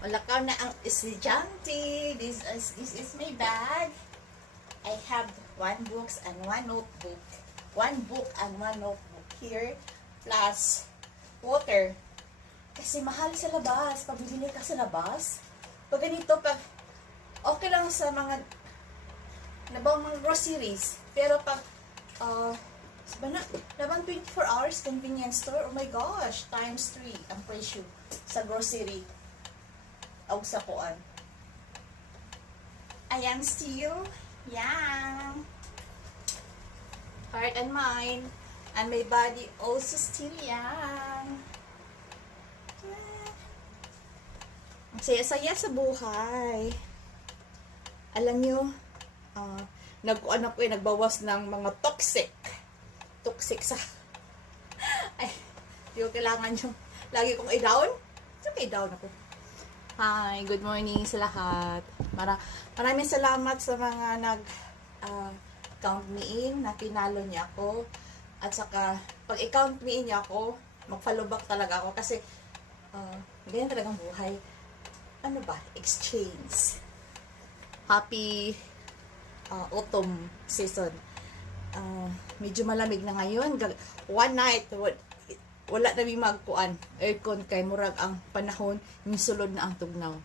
Malakaw na ang estudyante. This is my bag. I have one books and one notebook. One book and one notebook here. Plus, water. Kasi mahal sa labas. Pag bibili ka sa labas, pag ganito, okay lang sa mga mga groceries. Pero pag, nabang 24 hours convenience store, oh my gosh, times 3 ang presyo sa grocery. O sa kuan. Ayan still. Yan. Heart and mind. And my body also still yan. Ang saya-saya sa buhay. Alam nyo, nagbawas ng mga toxic sa ay, di ko kailangan yung lagi kong i-down. Okay, down ako. Hi, good morning sa lahat. Maraming salamat sa mga count me in na pinalo niya ako. At saka, pag i-count me in niya ako, mag-follow back talaga ako kasi ganyan talagang buhay. Ano ba? Exchange. Happy autumn season. Medyo malamig na ngayon. One night, wala na magkuan aircon kay murag ang panahon yung sulod na ang tugnaw.